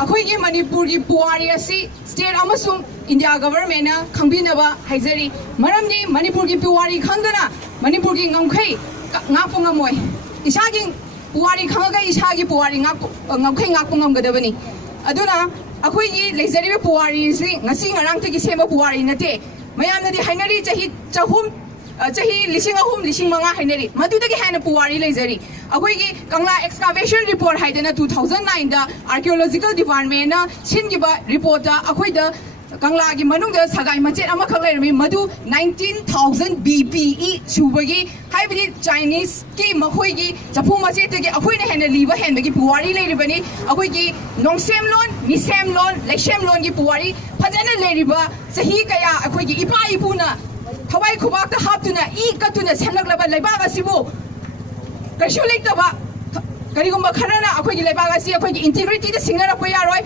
अखोई मणिपुर की पुवारी state अमसुंग India government खंगबिनबा हाइजरी मरमदी Manipur की पुवारी खंगना मणिपुर की ngमखै ngakpo ngamoi isagi puwari khangaga isagi puwari ngmkhai ngakpo ngamgadabani aduna akhoi gi leizari puwari si ngasi ngarang tagi sema puwari nate mayamna di hainari chahi chahum chahi lising ahum lising manga hainari madudagi haina puwari leizari akhoi gi kangla excavation report haidana 2009 da archaeological department na singiba report da akhoi da Kangla ki manung da sagai macet ama khaglai rami madu 19,000 BPE subagi haibidi Chinese ki makhoi gi chapu macet gi akhoi na hena liba hen bagi puwari le ribani akhoi gi nongsem lon nisem lon leksem lon gi puwari phajana le riba sahi kaya akhoi gi ipa ipuna thawai khubak ta haptuna I katuna semlak laba leibag asibu kashu leitaba karigumba kharana akhoi gi leibag asi akhoi gi integrity da singnara pa yaroi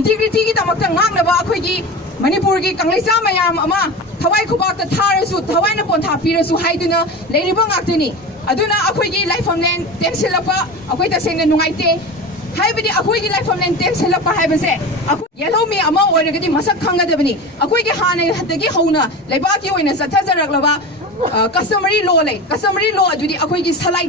integrity ki tamakta ngangnaba akhoi gi Manipur ki kangleisa mayam ama thawai khubak ta tharasu thawai na pon thapirasu haiduna leiriba ngaktini aduna akhoi gi life of land temsilapa akhoi ta sengna nungaite haibidi akhoi gi life of land temsilapa haibase yellow me ama oiragadi masak khangadabani akhoi gi hane hadagi hauna leibaki oina sathajaraklaba customary law adudi akhoi gi salai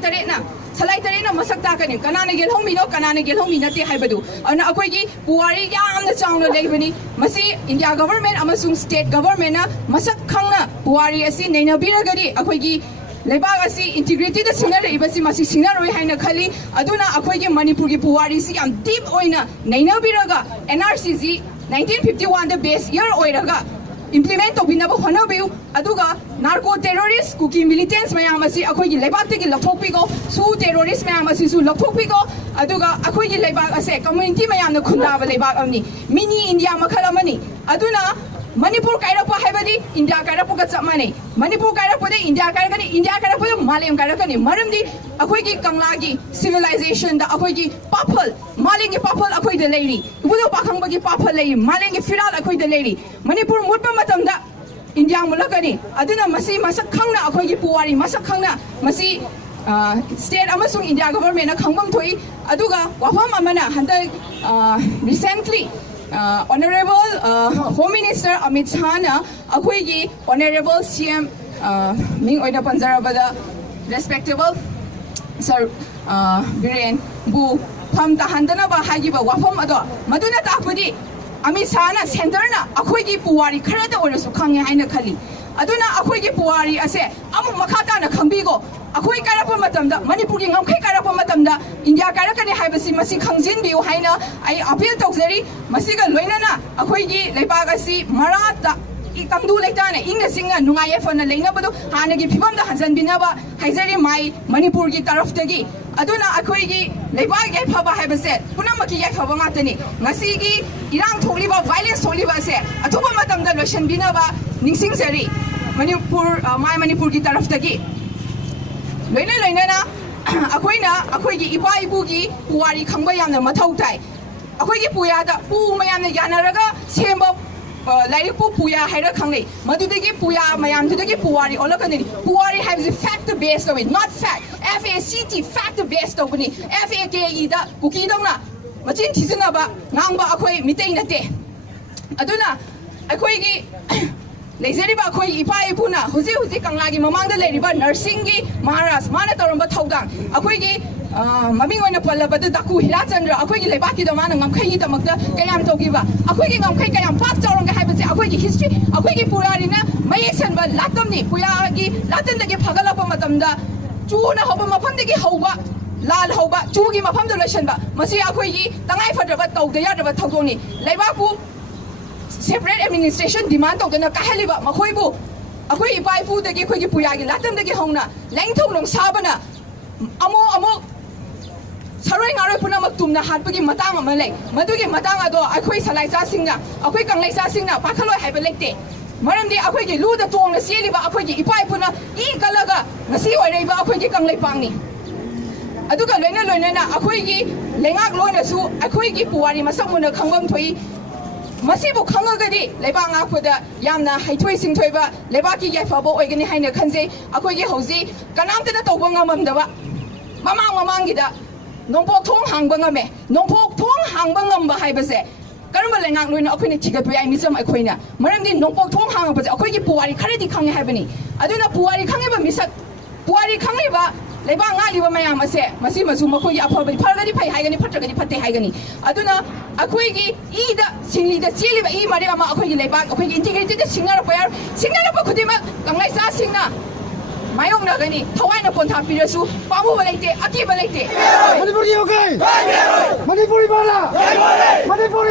tare na masak ta kani kanana gelhomi no kanana gelhomi nate haibadu ana akhoi gi puwari yamna chawna leibani masi India government amasung state government na masak khangna puwari asi neina biragadi akhoi gi leibag asi integrity da singna reibasi masi singna roi haina khali aduna akhoi gi Manipur gi puwari si am deep oina neina biraga NRCG 1951 the base year oiraga implement to binabo honabiu aduga narco terrorist kuki militants mayam asi akhoi gi leibag te gi lathokpigo su terrorist mayam asi su lathokpigo aduga akhoi gi leibag ase community mayam na khundaba leibag amni mini India makhalamani aduna Manipur kairapa haibadi India kairapa ka chamane Manipur kairapa de India kairapa Malem kairakani maramdi akhoi gi kangla gi civilization da akhoi gi papal maleng gi papal akhoi de leiri budo pakhang bagi papal lei maleng gi firal akhoi de leiri Manipur mutpa matam da India mulakani aduna masi masak khangna akhoi gi puwari masak khangna masi state amasung India government na khangbam thoi aduga wafam amana handa recently Honorable Home Minister Amit Shah na akhoi gi Honorable CM Ming Oida Panjarabada respectable Sir Biren Bu Pham Tahandana ba hagiba wafam ado maduna takpudi Amit Shah na center na akhoi gi puwari kharada orasu khangye haina khali aduna akhoi gi puwari ase amu makhata na khangbigo akhoi karapa matamda Manipur gi ngamkhai karapa matamda India karakani haibasi masi khangjin biu haina ai appeal tokzari masiga loinana akhoi gi leibag asi marata ikangdu leitane ingna singa nungai fona leina badu hanagi phibam da hanjan binaba haizari mai Manipur gi taraf tagi aduna akhoi gi leibag yai phaba haibase punamaki yai phaba ngatani ngasi gi irang tholiba violence tholiba ase athuba matamda lotion binaba ningsing sari Manipur mai Manipur gi taraf tagi loina na akhoi gi ipa ibu gi puwari khangba yamna mathau tai akhoi gi puya da pu mayamna yanaraga semba lairi pu puya haira khanglei madudagi puya mayam dudagi puwari olakani puwari has fact based of it not fact FACT fact based of it FAKE da kuki dongna machin thisna ba ngangba akhoi mitei nate aduna akhoi gi leizariba akhoi ipa ipuna huji kangla gi mamang da leiriba nursing gi Maharaj mana toramba thaudang akhoi gi maming oina pallabada daku Hirachandra akhoi gi leibaki da mana ngamkhai gi tamakta kayam togiba akhoi gi ngamkhai kayam pak chawranga haibase akhoi gi history akhoi gi purari na mayesan ba latamni puya gi latan da gi phagalapa matamda chuna hoba mafam da gi hauba lal hauba chu gi mafam da lotion ba masi akhoi gi tangai fadraba tawda yadaba thawdoni leibaku separate administration demand to na kahaliba makhoibu akhoi ipai pu dagi khoi gi puya gi latam dagi hongna lengthok long sabana amo saroi ngaroi puna maktumna hatpagi matang ama lei madugi matang ado akhoi salai cha singna akhoi kanglai cha singna pakhaloi haiba lekte maramdi akhoi gi lu da tongna seliba akhoi gi ipai puna I kalaga ngasi oiraiba akhoi gi kanglai pangni aduga loina na akhoi gi lengak loina su akhoi gi puwari masamuna khangam thoi masibu khangagadi leibak ngakpoda yamna haithoi singthoiba leibaki yaifabo oigani haina khanjei akhoi gi hauji kanamtana tawba ngamamdaba mamang gida ꯅꯣꯡꯄꯣꯛ ꯊꯣꯡ ꯍꯥꯡꯕ ꯉꯝꯃꯦ ꯅꯣꯡꯄꯣꯛ ꯊꯣꯡ ꯍꯥꯡꯕ ꯉꯝꯕ ꯍꯥꯏꯕꯁꯦ ꯀꯔꯝꯕ ꯂꯩꯉꯥꯛꯂꯣꯏꯅ ꯑꯩꯈꯣꯏꯅ ꯊꯤꯒꯠꯄ ꯌꯥꯏ ꯃꯤꯆꯝ ꯑꯩꯈꯣꯏꯅ ꯃꯔꯝꯗꯤ ꯅꯣꯡꯄꯣꯛ ꯊꯣꯡ ꯍꯥꯡꯉꯛꯄꯁꯦ ꯑꯩꯈꯣꯏꯒꯤ ꯄꯨꯋꯥꯔꯤ ꯈꯔꯗꯤ ꯈꯪꯉꯦ ꯍꯥꯏꯕꯅꯤ ꯑꯗꯨꯅ ꯄꯨꯋꯥꯔꯤ ꯈꯪꯉꯤꯕ ꯃꯤꯁꯛ ꯄꯨꯋꯥꯔꯤ ꯈꯪꯉꯤꯕ ꯂꯩꯕꯥꯛ ꯉꯥꯛꯂꯤꯕ ꯃꯌꯥꯝ ꯑꯁꯦ ꯃꯁꯤꯃꯁꯨ ꯃꯈꯣꯏꯒꯤ ꯑꯐꯕꯗꯤ ꯐꯔꯒꯗꯤ ꯐꯩ ꯍꯥꯏꯒꯅꯤ ꯐꯠꯇ꯭ꯔꯒꯗꯤ ꯐꯠꯇꯦ ꯍꯥꯏꯒꯅꯤ ꯑꯗꯨꯅ ꯑꯩꯈꯣꯏꯒꯤ ꯏꯗ ꯁꯤꯡꯂꯤꯗ ꯆꯦꯜꯂꯤꯕ ꯏ ꯃꯔꯦꯛ ꯑꯃ ꯑꯩꯈꯣꯏꯒꯤ ꯂꯩꯕꯥꯛ ꯑꯩꯈꯣꯏꯒꯤ ꯏꯟꯇꯤꯒ꯭ꯔꯤꯇꯤꯗ ꯁꯤꯡꯅꯔꯛꯄ ꯌꯥꯔꯣꯏ ꯁꯤꯡꯅꯔꯛꯄ ꯈꯨꯗꯤꯡꯃꯛ ꯀꯪꯂꯩꯆꯥꯁꯤꯡꯅ ꯃꯥꯌꯣꯛꯅꯒꯅꯤ ꯊꯋꯥꯏꯅ ꯄꯣꯟꯊꯥ ꯄꯤꯔꯁꯨ ꯄꯥꯝꯃꯨꯕ ꯂꯩꯇꯦ ꯑꯀꯤꯕ ꯂꯩꯇꯦ Manipur की हो गई, Manipur की बोला, Manipur